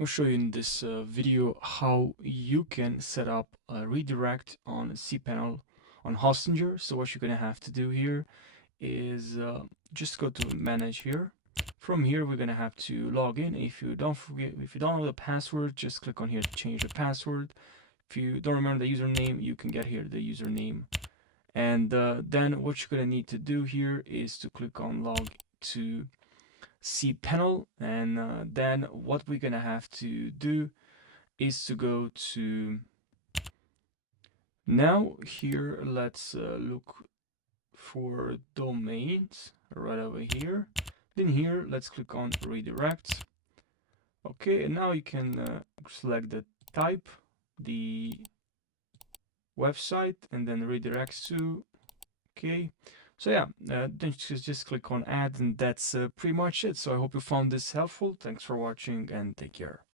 I'll show you in this video how you can set up a redirect on cpanel on Hostinger. So what you're gonna have to do here is just go to manage here. From here, we're gonna have to log in. If you don't know the password, just click on here to change the password. If you don't remember the username, you can get here the username. And then what you're gonna need to do here is to click on log to cpanel, and then what we're gonna have to do is to go to now here. Let's look for domains right over here. Then here, let's click on redirect. Okay, and now you can select the type, the website, and then redirects to. Okay, so yeah, then just click on add, and that's pretty much it. So I hope you found this helpful. Thanks for watching, and take care.